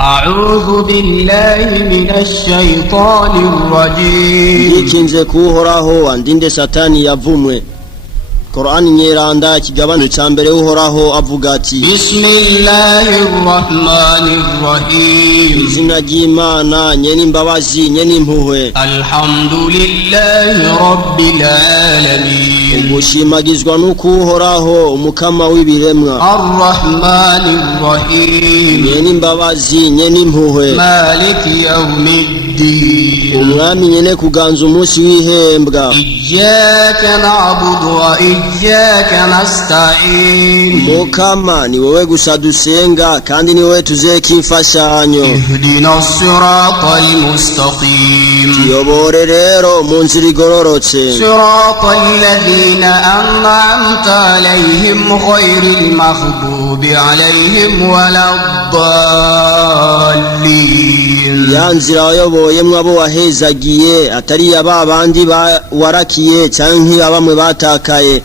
أعوذ بالله من الشيطان الرجيم. yikinze kuhoraho andinde satani yavumwe. Qur'an nyeranda kigabano ca mbere uhoraho avuga ati Bismillahir Rahmanir Rahim. izina ry'Imana nyene imbabazi nyene impuhwe. Alhamdulillahi Rabbil Alamin. Ugushimagizwa n'ukuhoraho umukama w'ibiremwa. Ar-Rahmanir Rahim. nyene imbabazi nyene impuhwe. Maliki Yawmiddin. umwami nyene kuganza umunsi w'ihembwa. Iyyaka na'budu wa iyyaka nasta'in. Mukama ni wewe gusa dusenga kandi ni wewe tuzeka imfashanyo. Ihdinas siratal mustaqim. Yobore rero mu nzira igororotse. Siratal ladhina an'amta alayhim ghayril maghdubi alayhim waladdallin. ya nzira wayoboyemwo abo wahezagiye atari ya babandi warakiye canke abamwe batakaye